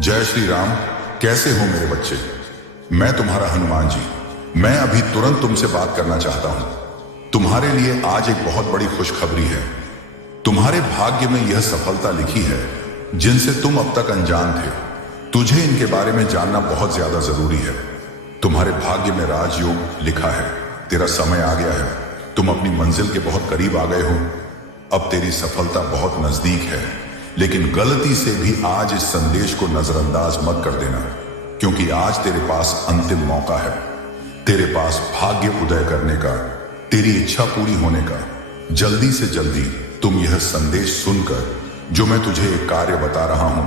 जय श्री राम। कैसे हो मेरे बच्चे? मैं तुम्हारा हनुमान जी। मैं अभी तुरंत तुमसे बात करना चाहता हूं। तुम्हारे लिए आज एक बहुत बड़ी खुशखबरी है। तुम्हारे भाग्य में यह सफलता लिखी है जिनसे तुम अब तक अनजान थे। तुझे इनके बारे में जानना बहुत ज्यादा जरूरी है। तुम्हारे भाग्य में राजयोग लिखा है। तेरा समय आ गया है। तुम अपनी मंजिल के बहुत करीब आ गए हो। अब तेरी सफलता बहुत नजदीक है। लेकिन गलती से भी आज इस संदेश को नजरअंदाज मत कर देना, क्योंकि आज तेरे पास अंतिम मौका है। तेरे पास भाग्य उदय करने का, तेरी इच्छा पूरी होने का। जल्दी से जल्दी तुम यह संदेश सुनकर जो मैं तुझे एक कार्य बता रहा हूं,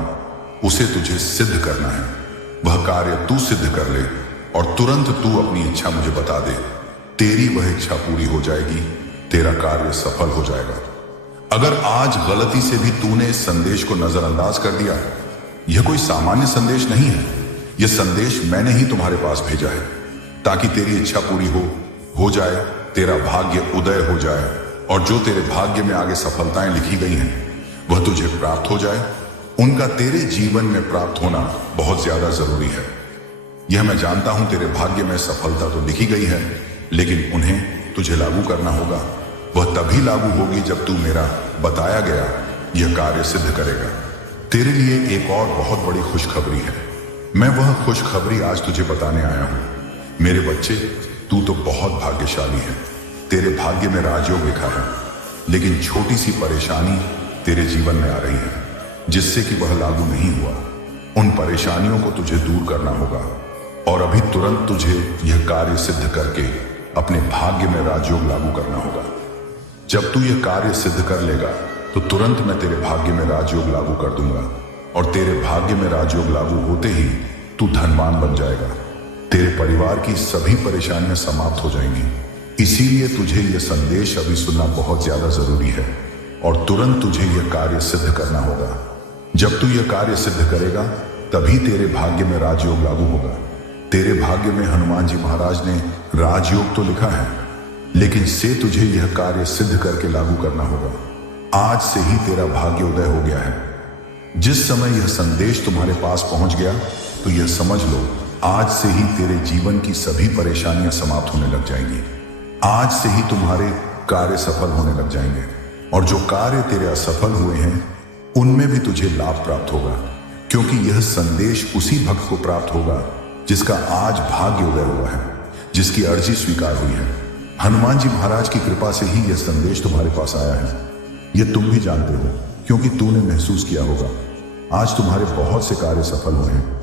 उसे तुझे सिद्ध करना है। वह कार्य तू सिद्ध कर ले और तुरंत तू अपनी इच्छा मुझे बता दे। तेरी वह इच्छा पूरी हो जाएगी, तेरा कार्य सफल हो जाएगा। अगर आज गलती से भी तूने इस संदेश को नजरअंदाज कर दिया, यह कोई सामान्य संदेश नहीं है। यह संदेश मैंने ही तुम्हारे पास भेजा है ताकि तेरी इच्छा पूरी हो जाए, तेरा भाग्य उदय हो जाए और जो तेरे भाग्य में आगे सफलताएं लिखी गई हैं वह तुझे प्राप्त हो जाए। उनका तेरे जीवन में प्राप्त होना बहुत ज्यादा जरूरी है। यह मैं जानता हूं, तेरे भाग्य में सफलता तो लिखी गई है, लेकिन उन्हें तुझे लागू करना होगा। वह तभी लागू होगी जब तू मेरा बताया गया यह कार्य सिद्ध करेगा। तेरे लिए एक और बहुत बड़ी खुशखबरी है। मैं वह खुशखबरी आज तुझे बताने आया हूं। मेरे बच्चे, तू तो बहुत भाग्यशाली है। तेरे भाग्य में राजयोग लिखा है, लेकिन छोटी सी परेशानी तेरे जीवन में आ रही है जिससे कि वह लागू नहीं हुआ। उन परेशानियों को तुझे दूर करना होगा और अभी तुरंत तुझे यह कार्य सिद्ध करके अपने भाग्य में राजयोग लागू करना होगा। जब तू यह कार्य सिद्ध कर लेगा तो तुरंत मैं तेरे भाग्य में राजयोग लागू कर दूंगा और तेरे भाग्य में राजयोग लागू होते ही तू धनवान बन जाएगा। तेरे परिवार की सभी परेशानियां समाप्त हो जाएंगी। इसीलिए तुझे यह संदेश अभी सुनना बहुत ज्यादा जरूरी है और तुरंत तुझे यह कार्य सिद्ध करना होगा। जब तू यह कार्य सिद्ध करेगा तभी तेरे भाग्य में राजयोग लागू होगा। तेरे भाग्य में हनुमान जी महाराज ने राजयोग तो लिखा है, लेकिन से तुझे यह कार्य सिद्ध करके लागू करना होगा। आज से ही तेरा भाग्य उदय हो गया है। जिस समय यह संदेश तुम्हारे पास पहुंच गया तो यह समझ लो, आज से ही तेरे जीवन की सभी परेशानियां समाप्त होने लग जाएंगी। आज से ही तुम्हारे कार्य सफल होने लग जाएंगे और जो कार्य तेरे असफल हुए हैं उनमें भी तुझे लाभ प्राप्त होगा, क्योंकि यह संदेश उसी भक्त को प्राप्त होगा जिसका आज भाग्य उदय हुआ है, जिसकी अर्जी स्वीकार हुई है। हनुमान जी महाराज की कृपा से ही यह संदेश तुम्हारे पास आया है। यह तुम भी जानते हो, क्योंकि तूने महसूस किया होगा। आज तुम्हारे बहुत से कार्य सफल हुए हैं।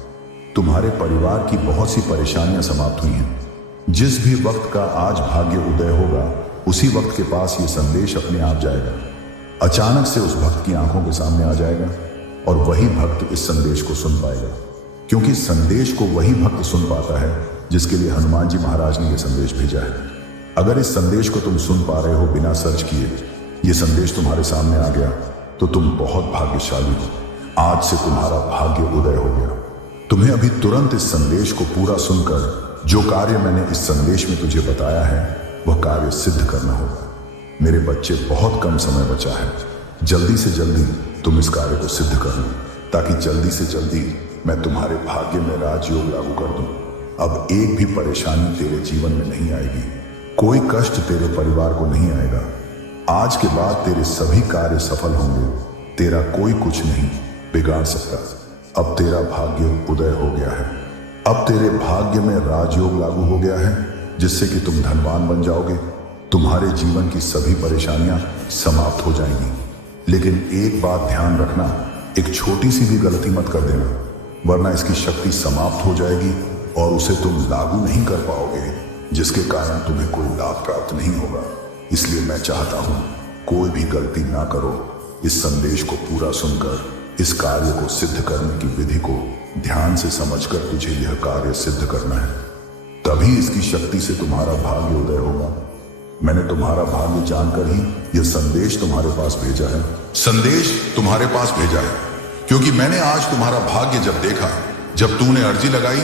तुम्हारे परिवार की बहुत सी परेशानियां समाप्त हुई हैं। जिस भी वक्त का आज भाग्य उदय होगा उसी वक्त के पास यह संदेश अपने आप जाएगा। अचानक से उस भक्त की आंखों के सामने आ जाएगा और वही भक्त इस संदेश को सुन पाएगा, क्योंकि संदेश को वही भक्त सुन पाता है जिसके लिए हनुमान जी महाराज ने यह संदेश भेजा है। अगर इस संदेश को तुम सुन पा रहे हो बिना सर्च किए, यह संदेश तुम्हारे सामने आ गया तो तुम बहुत भाग्यशाली हो। आज से तुम्हारा भाग्य उदय हो गया। तुम्हें अभी तुरंत इस संदेश को पूरा सुनकर जो कार्य मैंने इस संदेश में तुझे बताया है वह कार्य सिद्ध करना होगा। मेरे बच्चे, बहुत कम समय बचा है। जल्दी से जल्दी तुम इस कार्य को सिद्ध कर लो ताकि जल्दी से जल्दी मैं तुम्हारे भाग्य में राजयोग लागू कर दूं। अब एक भी परेशानी तेरे जीवन में नहीं आएगी, कोई कष्ट तेरे परिवार को नहीं आएगा। आज के बाद तेरे सभी कार्य सफल होंगे। तेरा कोई कुछ नहीं बिगाड़ सकता। अब तेरा भाग्य उदय हो गया है। अब तेरे भाग्य में राजयोग लागू हो गया है जिससे कि तुम धनवान बन जाओगे। तुम्हारे जीवन की सभी परेशानियां समाप्त हो जाएंगी। लेकिन एक बात ध्यान रखना, एक छोटी सी भी गलती मत कर देना, वरना इसकी शक्ति समाप्त हो जाएगी और उसे तुम लागू नहीं कर पाओगे, जिसके कारण तुम्हें कोई लाभ प्राप्त नहीं होगा। इसलिए मैं चाहता हूं कोई भी गलती ना करो। इस संदेश को पूरा सुनकर इस कार्य को सिद्ध करने की विधि को ध्यान से समझकर तुझे यह कार्य सिद्ध करना है, तभी इसकी शक्ति से तुम्हारा भाग्य उदय होगा। मैंने तुम्हारा भाग्य जानकर ही यह संदेश तुम्हारे पास भेजा है। संदेश तुम्हारे पास भेजा है क्योंकि मैंने आज तुम्हारा भाग्य जब देखा, जब तूने अर्जी लगाई,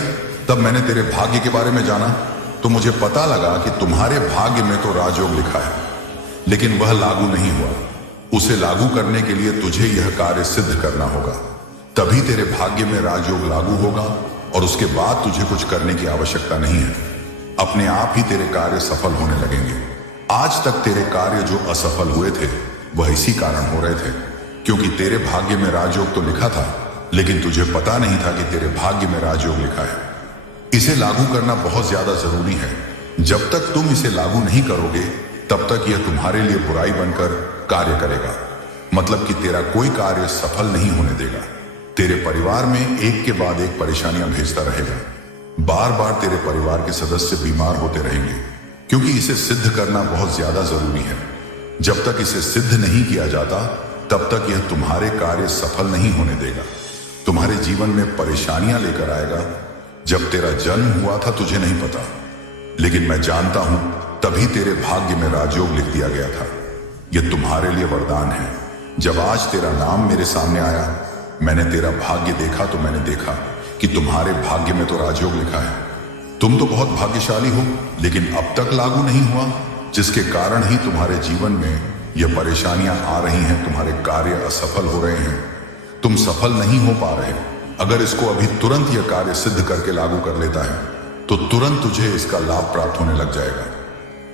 तब मैंने तेरे भाग्य के बारे में जाना तो मुझे पता लगा कि तुम्हारे भाग्य में तो राजयोग लिखा है, लेकिन वह लागू नहीं हुआ। उसे लागू करने के लिए तुझे यह कार्य सिद्ध करना होगा। तभी तेरे भाग्य में राजयोग लागू होगा और उसके बाद तुझे कुछ करने की आवश्यकता नहीं है। अपने आप ही तेरे कार्य सफल होने लगेंगे। आज तक तेरे कार्य जो असफल हुए थे वह इसी कारण हो रहे थे क्योंकि तेरे भाग्य में राजयोग तो लिखा था, लेकिन तुझे पता नहीं था कि तेरे भाग्य में राजयोग लिखा है। इसे लागू करना बहुत ज्यादा जरूरी है। जब तक तुम इसे लागू नहीं करोगे तब तक यह तुम्हारे लिए बुराई बनकर कार्य करेगा। मतलब कि तेरा कोई कार्य सफल नहीं होने देगा। तेरे परिवार में एक के बाद एक परेशानियां भेजता रहेगा। बार बार तेरे परिवार के सदस्य बीमार होते रहेंगे क्योंकि इसे सिद्ध करना बहुत ज्यादा जरूरी है। जब तक इसे सिद्ध नहीं किया जाता तब तक यह तुम्हारे कार्य सफल नहीं होने देगा। तुम्हारे जीवन में परेशानियां लेकर आएगा। जब तेरा जन्म हुआ था तुझे नहीं पता, लेकिन मैं जानता हूं तभी तेरे भाग्य में राजयोग लिख दिया गया था। यह तुम्हारे लिए वरदान है। जब आज तेरा नाम मेरे सामने आया, मैंने तेरा भाग्य देखा तो मैंने देखा कि तुम्हारे भाग्य में तो राजयोग लिखा है। तुम तो बहुत भाग्यशाली हो, लेकिन अब तक लागू नहीं हुआ, जिसके कारण ही तुम्हारे जीवन में यह परेशानियां आ रही हैं। तुम्हारे कार्य असफल हो रहे हैं, तुम सफल नहीं हो पा रहे। अगर इसको अभी तुरंत यह कार्य सिद्ध करके लागू कर लेता है तो तुरंत तुझे इसका लाभ प्राप्त होने लग जाएगा।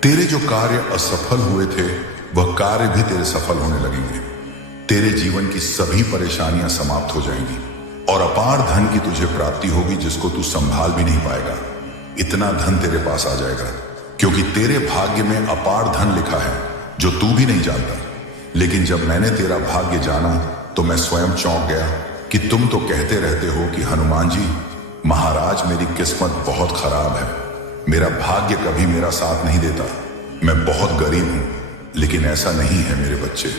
तेरे जो कार्य असफल हुए थे वह कार्य भी तेरे सफल होने लगेंगे। तेरे जीवन की सभी परेशानियां समाप्त हो जाएंगी और अपार धन की तुझे प्राप्ति होगी जिसको तू संभाल भी नहीं पाएगा। इतना धन तेरे पास आ जाएगा क्योंकि तेरे भाग्य में अपार धन लिखा है जो तू भी नहीं जानता। लेकिन जब मैंने तेरा भाग्य जाना तो मैं स्वयं चौंक गया कि तुम तो कहते रहते हो कि हनुमान जी महाराज मेरी किस्मत बहुत खराब है, मेरा भाग्य कभी मेरा साथ नहीं देता, मैं बहुत गरीब हूं। लेकिन ऐसा नहीं है मेरे बच्चे,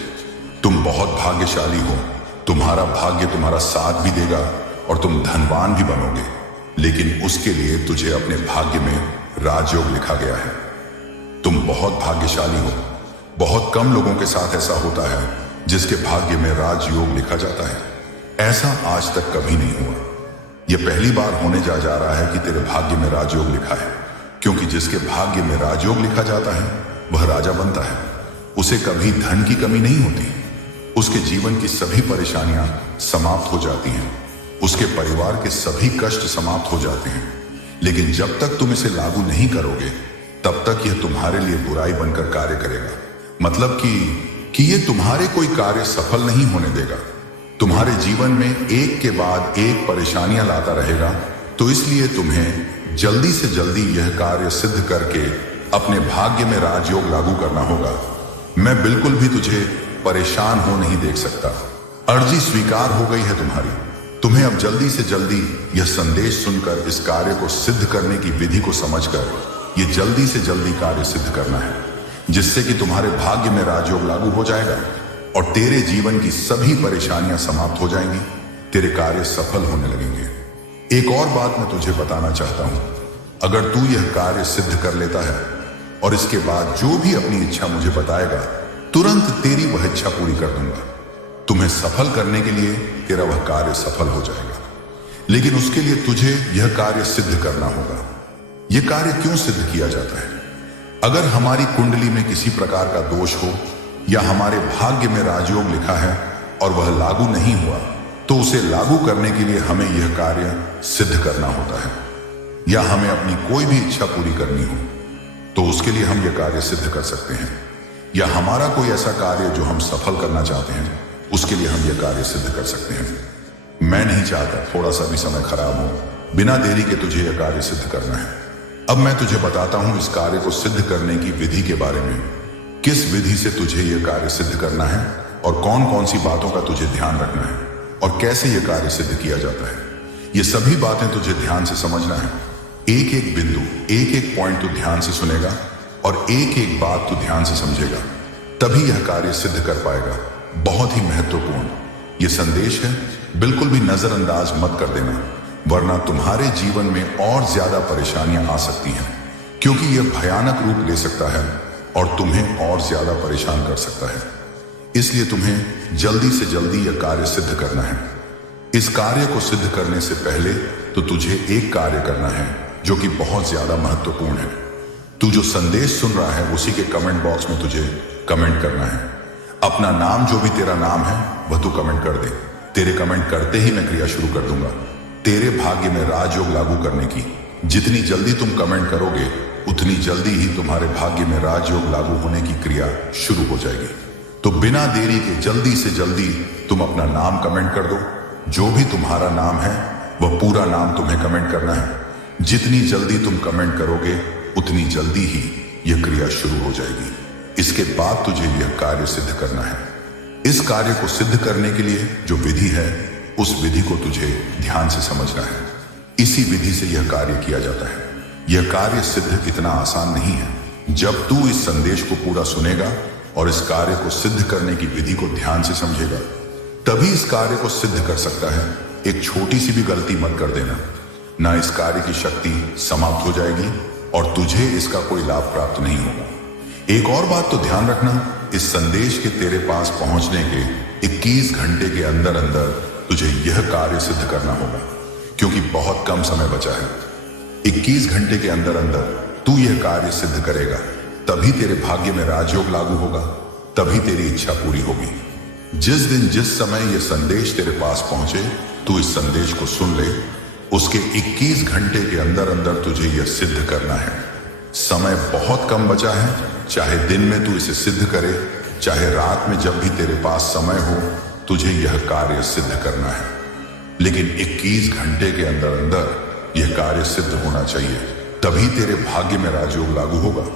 तुम बहुत भाग्यशाली हो। तुम्हारा भाग्य तुम्हारा साथ भी देगा और तुम धनवान भी बनोगे, लेकिन उसके लिए तुझे अपने भाग्य में राजयोग लिखा गया है। तुम बहुत भाग्यशाली हो। बहुत कम लोगों के साथ ऐसा होता है जिसके भाग्य में राजयोग लिखा जाता है। ऐसा आज तक कभी नहीं हुआ। यह पहली बार होने जा रहा है कि तेरे भाग्य में राजयोग लिखा है, क्योंकि जिसके भाग्य में राजयोग लिखा जाता है वह राजा बनता है। उसे कभी धन की कमी नहीं होती। उसके जीवन की सभी परेशानियां समाप्त हो जाती हैं। उसके परिवार के सभी कष्ट समाप्त हो जाते हैं। लेकिन जब तक तुम इसे लागू नहीं करोगे तब तक यह तुम्हारे लिए बुराई बनकर कार्य करेगा। मतलब कि यह तुम्हारे कोई कार्य सफल नहीं होने देगा। तुम्हारे जीवन में एक के बाद एक परेशानियां लाता रहेगा। तो इसलिए तुम्हें जल्दी से जल्दी यह कार्य सिद्ध करके अपने भाग्य में राजयोग लागू करना होगा। मैं बिल्कुल भी तुझे परेशान हो नहीं देख सकता। अर्जी स्वीकार हो गई है तुम्हारी। तुम्हें अब जल्दी से जल्दी यह संदेश सुनकर इस कार्य को सिद्ध करने की विधि को समझकर यह जल्दी से जल्दी कार्य सिद्ध करना है, जिससे कि तुम्हारे भाग्य में राजयोग लागू हो जाएगा और तेरे जीवन की सभी परेशानियां समाप्त हो जाएंगी। तेरे कार्य सफल होने लगेंगे। एक और बात मैं तुझे बताना चाहता हूं। अगर तू यह कार्य सिद्ध कर लेता है और इसके बाद जो भी अपनी इच्छा मुझे बताएगा, तुरंत तेरी वह इच्छा पूरी कर दूंगा। तुम्हें सफल करने के लिए तेरा वह कार्य सफल हो जाएगा। लेकिन उसके लिए तुझे यह कार्य सिद्ध करना होगा। यह कार्य क्यों सिद्ध किया जाता है? अगर हमारी कुंडली में किसी प्रकार का दोष हो या हमारे भाग्य में राजयोग लिखा है और वह लागू नहीं हुआ, तो उसे लागू करने के लिए हमें यह कार्य सिद्ध करना होता है। या हमें अपनी कोई भी इच्छा पूरी करनी हो तो उसके लिए हम यह कार्य सिद्ध कर सकते हैं। या हमारा कोई ऐसा कार्य जो हम सफल करना चाहते हैं, उसके लिए हम यह कार्य सिद्ध कर सकते हैं। मैं नहीं चाहता थोड़ा सा भी समय खराब हो। बिना देरी के तुझे यह कार्य सिद्ध करना है। अब मैं तुझे बताता हूं इस कार्य को सिद्ध करने की विधि के बारे में। किस विधि से तुझे यह कार्य सिद्ध करना है और कौन कौन सी बातों का तुझे ध्यान रखना है और कैसे यह कार्य सिद्ध किया जाता है। ये सभी बातें तुझे ध्यान से समझना है। एक एक बिंदु, एक एक पॉइंट तू ध्यान से सुनेगा और एक एक बात तू ध्यान से समझेगा, तभी यह कार्य सिद्ध कर पाएगा। बहुत ही महत्वपूर्ण यह संदेश है। बिल्कुल भी नजरअंदाज मत कर देना, वरना तुम्हारे जीवन में और ज्यादा परेशानियां आ सकती हैं, क्योंकि यह भयानक रूप ले सकता है और तुम्हें और ज्यादा परेशान कर सकता है। इसलिए तुम्हें जल्दी से जल्दी यह कार्य सिद्ध करना है। इस कार्य को सिद्ध करने से पहले तो तुझे एक कार्य करना है जो कि बहुत ज्यादा महत्वपूर्ण है। तू जो संदेश सुन रहा है उसी के कमेंट बॉक्स में तुझे कमेंट करना है। अपना नाम, जो भी तेरा नाम है, वह तू कमेंट कर दे। तेरे कमेंट करते ही मैं क्रिया शुरू कर दूंगा तेरे भाग्य में राजयोग लागू करने की। जितनी जल्दी तुम कमेंट करोगे उतनी जल्दी ही तुम्हारे भाग्य में राजयोग लागू होने की क्रिया शुरू हो जाएगी। तो बिना देरी के जल्दी से जल्दी तुम अपना नाम कमेंट कर दो। जो भी तुम्हारा नाम है वह पूरा नाम तुम्हें कमेंट करना है। जितनी जल्दी तुम कमेंट करोगे उतनी जल्दी ही यह क्रिया शुरू हो जाएगी। इसके बाद तुझे यह कार्य सिद्ध करना है। इस कार्य को सिद्ध करने के लिए जो विधि है उस विधि को तुझे ध्यान से समझना है। इसी विधि से यह कार्य किया जाता है। यह कार्य सिद्ध इतना आसान नहीं है। जब तू इस संदेश को पूरा सुनेगा और इस कार्य को सिद्ध करने की विधि को ध्यान से समझेगा तभी इस कार्य को सिद्ध कर सकता है। एक छोटी सी भी गलती मत कर देना, ना इस कार्य की शक्ति समाप्त हो जाएगी और तुझे इसका कोई लाभ प्राप्त नहीं होगा। एक और बात तो ध्यान रखना, इस संदेश के तेरे पास पहुंचने के 21 घंटे के अंदर अंदर तुझे यह कार्य सिद्ध करना होगा, क्योंकि बहुत कम समय बचा है। 21 घंटे के अंदर अंदर तू यह कार्य सिद्ध करेगा तभी तेरे भाग्य में राजयोग लागू होगा, तभी तेरी इच्छा पूरी होगी। जिस दिन जिस समय यह संदेश तेरे पास पहुंचे तू इस संदेश को सुन ले, उसके 21 घंटे के अंदर अंदर तुझे यह सिद्ध करना है। समय बहुत कम बचा है, चाहे दिन में तू इसे सिद्ध करे चाहे रात में, जब भी तेरे पास समय हो तुझे यह कार्य सिद्ध करना है। लेकिन 21 घंटे के अंदर अंदर यह कार्य सिद्ध होना चाहिए, तभी तेरे भाग्य में राजयोग लागू होगा।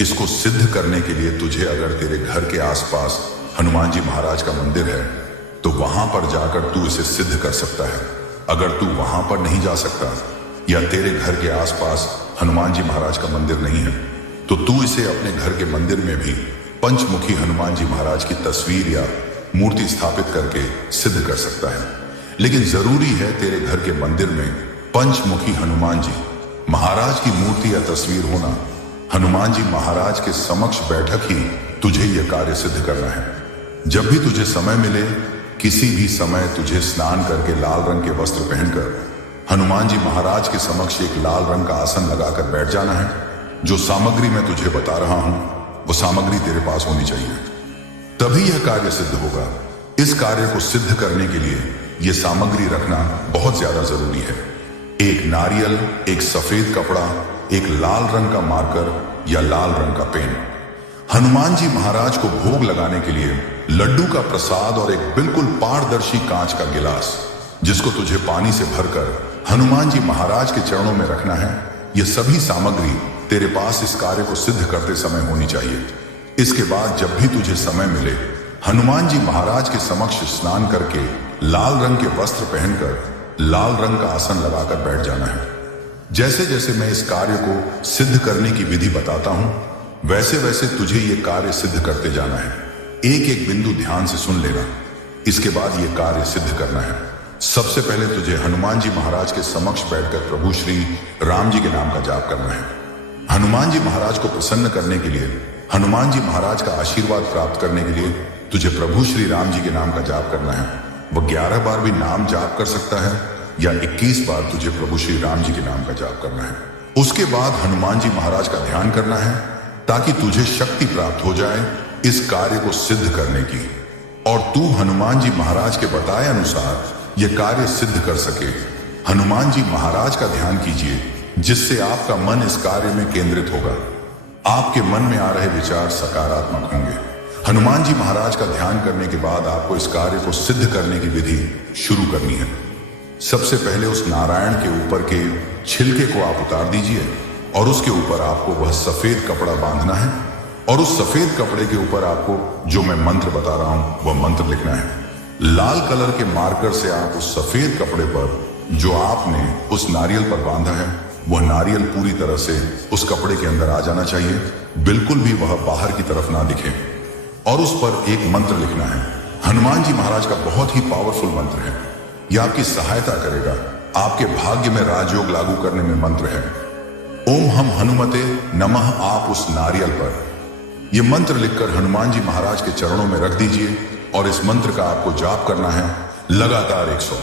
इसको सिद्ध करने के लिए तुझे अगर तेरे घर के आसपास हनुमान जी महाराज का मंदिर है तो वहां पर जाकर तू इसे सिद्ध कर सकता है। अगर तू वहां पर नहीं जा सकता या तेरे घर के आसपास हनुमान जी महाराज का मंदिर नहीं है तो तू इसे अपने घर के मंदिर में भी पंचमुखी हनुमान जी महाराज की तस्वीर या मूर्ति स्थापित करके सिद्ध कर सकता है। लेकिन जरूरी है तेरे घर के मंदिर में पंचमुखी हनुमान जी महाराज की मूर्ति या तस्वीर होना। हनुमान जी महाराज के समक्ष बैठक ही तुझे यह कार्य सिद्ध करना है। जब भी तुझे समय मिले, किसी भी समय तुझे स्नान करके लाल रंग के वस्त्र पहनकर हनुमान जी महाराज के समक्ष एक लाल रंग का आसन लगाकर बैठ जाना है। जो सामग्री मैं तुझे बता रहा हूं वो सामग्री तेरे पास होनी चाहिए, तभी यह कार्य सिद्ध होगा। इस कार्य को सिद्ध करने के लिए यह सामग्री रखना बहुत ज्यादा जरूरी है। एक नारियल, एक सफेद कपड़ा, एक लाल रंग का मार्कर या लाल रंग का पेन। हनुमान जी महाराज को भोग लगाने के लिए लड्डू का प्रसाद और एक बिल्कुल पारदर्शी कांच का गिलास जिसको तुझे पानी से भरकर हनुमान जी महाराज के चरणों में रखना है। यह सभी सामग्री तेरे पास इस कार्य को सिद्ध करते समय होनी चाहिए। इसके बाद जब भी तुझे समय मिले, हनुमान जी महाराज के समक्ष स्नान करके लाल रंग के वस्त्र पहनकर लाल रंग का आसन लगाकर बैठ जाना है। जैसे जैसे मैं इस कार्य को सिद्ध करने की विधि बताता हूं वैसे वैसे तुझे यह कार्य सिद्ध करते जाना है। एक एक बिंदु ध्यान से सुन लेना, इसके बाद यह कार्य सिद्ध करना है। सबसे पहले तुझे हनुमान जी महाराज के समक्ष बैठकर प्रभु श्री राम जी के नाम का जाप करना है। हनुमान जी महाराज को प्रसन्न करने के लिए, हनुमान जी महाराज का आशीर्वाद प्राप्त करने के लिए तुझे प्रभु श्री राम जी के नाम का जाप करना है। वह 11 बार भी नाम जाप कर सकता है या 21 बार तुझे प्रभु श्री राम जी के नाम का जाप करना है। उसके बाद हनुमान जी महाराज का ध्यान करना है ताकि तुझे शक्ति प्राप्त हो जाए इस कार्य को सिद्ध करने की, और तू हनुमान जी महाराज के बताए अनुसार यह कार्य सिद्ध कर सके। हनुमान जी महाराज का ध्यान कीजिए जिससे आपका मन इस कार्य में केंद्रित होगा। आपके मन में आ रहे विचार सकारात्मक होंगे। हनुमान जी महाराज का ध्यान करने के बाद आपको इस कार्य को सिद्ध करने की विधि शुरू करनी है। सबसे पहले उस नारायण के ऊपर के छिलके को आप उतार दीजिए और उसके ऊपर आपको वह सफेद कपड़ा बांधना है, और उस सफेद कपड़े के ऊपर आपको जो मैं मंत्र बता रहा हूं वह मंत्र लिखना है। लाल कलर के मार्कर से आप उस सफेद कपड़े पर जो आपने उस नारियल पर बांधा है वह नारियल पूरी तरह से उस कपड़े के अंदर आ जाना चाहिए, बिल्कुल भी वह बाहर की तरफ ना दिखे, और उस पर एक मंत्र लिखना है। हनुमान जी महाराज का बहुत ही पावरफुल मंत्र है। यह आपकी सहायता करेगा, आपके भाग्य में राजयोग लागू करने में मंत्र है। ओम हम हनुमते नमः। आप उस नारियल पर यह मंत्र लिखकर हनुमान जी महाराज के चरणों में रख दीजिए और इस मंत्र का आपको जाप करना है लगातार 100।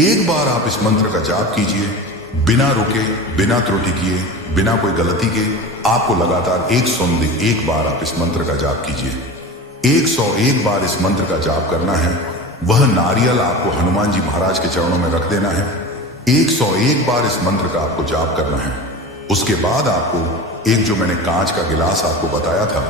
एक बार आप इस मंत्र का जाप कीजिए बिना रुके, बिना त्रुटि किए, बिना कोई गलती के। आपको लगातार 101 बार आप इस मंत्र का जाप कीजिए। 101 बार इस मंत्र का जाप करना है वह नारियल आपको हनुमान जी महाराज के चरणों में रख देना है। 101 बार इस मंत्र का आपको जाप करना है। उसके बाद आपको एक जो मैंने कांच का गिलास आपको बताया था,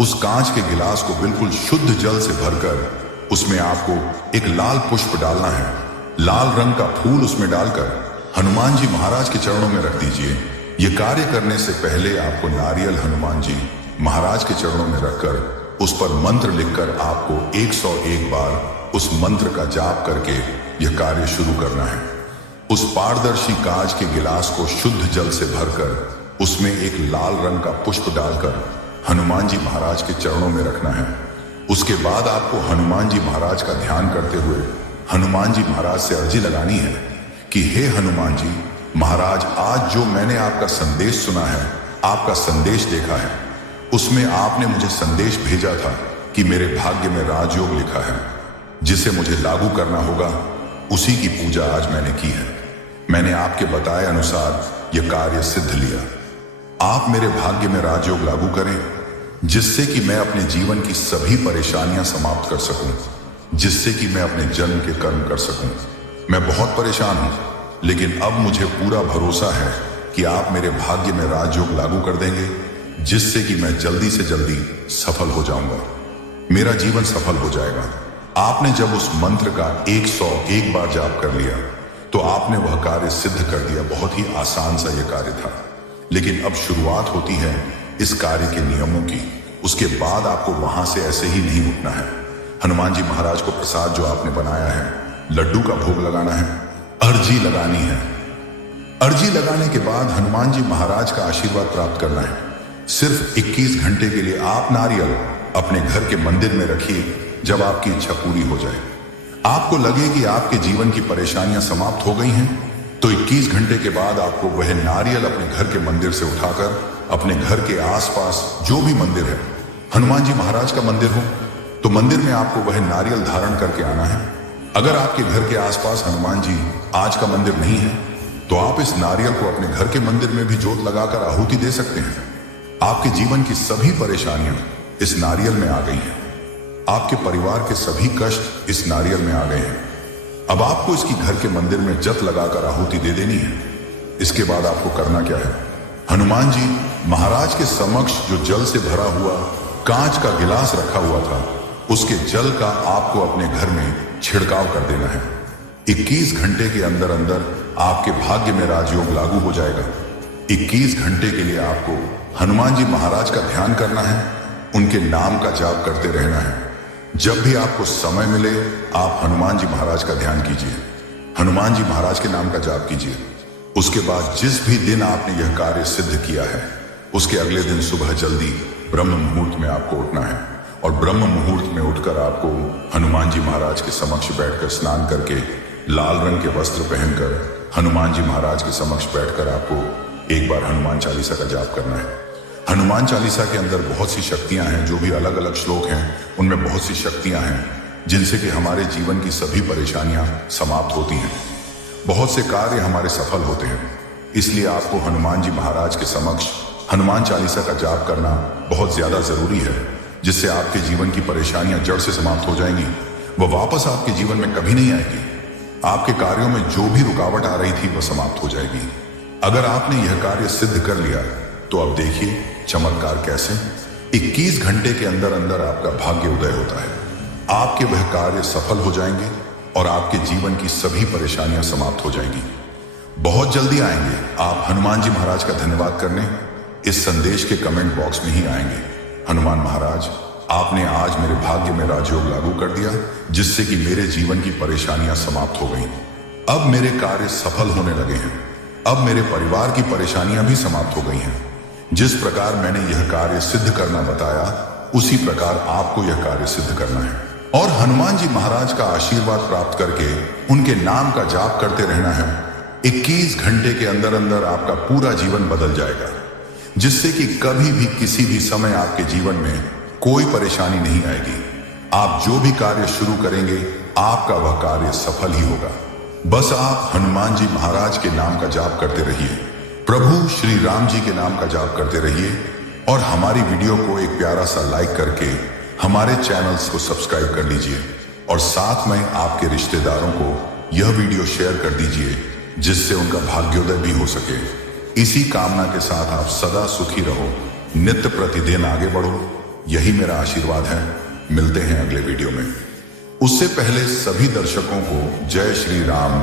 उस कांच के गिलास को बिल्कुल शुद्ध जल से भरकर उसमें आपको एक लाल पुष्प डालना है। लाल रंग का फूल उसमें डालकर हनुमान जी महाराज के चरणों में रख दीजिए। यह कार्य करने से पहले आपको नारियल हनुमान जी महाराज के चरणों में रखकर उस पर मंत्र लिखकर आपको 101 बार उस मंत्र का जाप करके यह कार्य शुरू करना है। उस पारदर्शी कांच के गिलास को शुद्ध जल से भरकर उसमें एक लाल रंग का पुष्प डालकर हनुमान जी महाराज के चरणों में रखना है। उसके बाद आपको हनुमान जी महाराज का ध्यान करते हुए हनुमान जी महाराज से अर्जी लगानी है कि हे हनुमान जी महाराज, आज जो मैंने आपका संदेश सुना है, आपका संदेश देखा है, उसमें आपने मुझे संदेश भेजा था कि मेरे भाग्य में राजयोग लिखा है जिसे मुझे लागू करना होगा। उसी की पूजा आज मैंने की है। मैंने आपके बताए अनुसार यह कार्य सिद्ध लिया। आप मेरे भाग्य में राजयोग लागू करें जिससे कि मैं अपने जीवन की सभी परेशानियां समाप्त कर सकूं, जिससे कि मैं अपने जन्म के कर्म कर सकूं। मैं बहुत परेशान हूं, लेकिन अब मुझे पूरा भरोसा है कि आप मेरे भाग्य में राजयोग लागू कर देंगे जिससे कि मैं जल्दी से जल्दी सफल हो जाऊंगा। मेरा जीवन सफल हो जाएगा। आपने जब उस मंत्र का 101 बार जाप कर लिया तो आपने वह कार्य सिद्ध कर दिया। बहुत ही आसान सा यह कार्य था, लेकिन अब शुरुआत होती है इस कार्य के नियमों की। उसके बाद आपको वहां से ऐसे ही नहीं उठना है। हनुमान जी महाराज को प्रसाद जो आपने बनाया है, लड्डू का भोग लगाना है, अर्जी लगानी है। अर्जी लगाने के बाद हनुमान जी महाराज का आशीर्वाद प्राप्त करना है। सिर्फ 21 घंटे के लिए आप नारियल अपने घर के मंदिर में रखिए। जब आपकी इच्छा पूरी हो जाए, आपको लगे कि आपके जीवन की परेशानियां समाप्त हो गई हैं, तो 21 घंटे के बाद आपको वह नारियल अपने घर के मंदिर से उठाकर अपने घर के आसपास जो भी मंदिर है, हनुमान जी महाराज का मंदिर हो तो मंदिर में आपको वह नारियल धारण करके आना है। अगर आपके घर के आसपास हनुमान जी आज का मंदिर नहीं है तो आप इस नारियल को अपने घर के मंदिर में भी जोत लगाकर आहुति दे सकते हैं। आपके जीवन की सभी परेशानियां इस नारियल में आ गई हैं। आपके परिवार के सभी कष्ट इस नारियल में आ गए हैं। अब आपको इसकी घर के मंदिर में जत लगाकर आहुति दे देनी है। इसके बाद आपको करना क्या है, हनुमान जी महाराज के समक्ष जो जल से भरा हुआ कांच का गिलास रखा हुआ था, उसके जल का आपको अपने घर में छिड़काव कर देना है। 21 घंटे के अंदर अंदर आपके भाग्य में राजयोग लागू हो जाएगा। 21 घंटे के लिए आपको हनुमान जी महाराज का ध्यान करना है, उनके नाम का जाप करते रहना है। जब भी आपको समय मिले आप हनुमान जी महाराज का ध्यान कीजिए, हनुमान जी महाराज के नाम का जाप कीजिए। उसके बाद जिस भी दिन आपने यह कार्य सिद्ध किया है, उसके अगले दिन सुबह जल्दी ब्रह्म मुहूर्त में आपको उठना है और ब्रह्म मुहूर्त में उठकर आपको हनुमान जी महाराज के समक्ष बैठकर स्नान करके लाल रंग के वस्त्र पहनकर हनुमान जी महाराज के समक्ष बैठकर आपको एक बार हनुमान चालीसा का जाप करना है। हनुमान चालीसा के अंदर बहुत सी शक्तियां हैं, जो भी अलग अलग श्लोक हैं उनमें बहुत सी शक्तियां हैं जिनसे कि हमारे जीवन की सभी परेशानियां समाप्त होती हैं। बहुत से कार्य हमारे सफल होते हैं। इसलिए आपको हनुमान जी महाराज के समक्ष हनुमान चालीसा का जाप करना बहुत ज्यादा जरूरी है, जिससे आपके जीवन की परेशानियां जड़ से समाप्त हो जाएंगी। वह वापस आपके जीवन में कभी नहीं आएगी। आपके कार्यों में जो भी रुकावट आ रही थी वह समाप्त हो जाएगी। अगर आपने यह कार्य सिद्ध कर लिया तो अब देखिए चमत्कार कैसे 21 घंटे के अंदर अंदर आपका भाग्य उदय होता है। आपके वह कार्य सफल हो जाएंगे और आपके जीवन की सभी परेशानियां समाप्त हो जाएंगी। बहुत जल्दी आएंगे आप हनुमान जी महाराज का धन्यवाद करने। इस संदेश के कमेंट बॉक्स में ही आएंगे, हनुमान महाराज आपने आज मेरे भाग्य में राजयोग लागू कर दिया, जिससे कि मेरे जीवन की परेशानियां समाप्त हो गई। अब मेरे कार्य सफल होने लगे हैं। अब मेरे परिवार की परेशानियां भी समाप्त हो गई हैं। जिस प्रकार मैंने यह कार्य सिद्ध करना बताया, उसी प्रकार आपको यह कार्य सिद्ध करना है और हनुमान जी महाराज का आशीर्वाद प्राप्त करके उनके नाम का जाप करते रहना है। 21 घंटे के अंदर अंदर आपका पूरा जीवन बदल जाएगा, जिससे कि कभी भी किसी भी समय आपके जीवन में कोई परेशानी नहीं आएगी। आप जो भी कार्य शुरू करेंगे आपका वह कार्य सफल ही होगा। बस आप हनुमान जी महाराज के नाम का जाप करते रहिए, प्रभु श्री राम जी के नाम का जाप करते रहिए और हमारी वीडियो को एक प्यारा सा लाइक करके हमारे चैनल्स को सब्सक्राइब कर लीजिए। और साथ में आपके रिश्तेदारों को यह वीडियो शेयर कर दीजिए जिससे उनका भाग्योदय भी हो सके। इसी कामना के साथ आप सदा सुखी रहो, नित्य प्रतिदिन आगे बढ़ो, यही मेरा आशीर्वाद है। मिलते हैं अगले वीडियो में। उससे पहले सभी दर्शकों को जय श्री राम,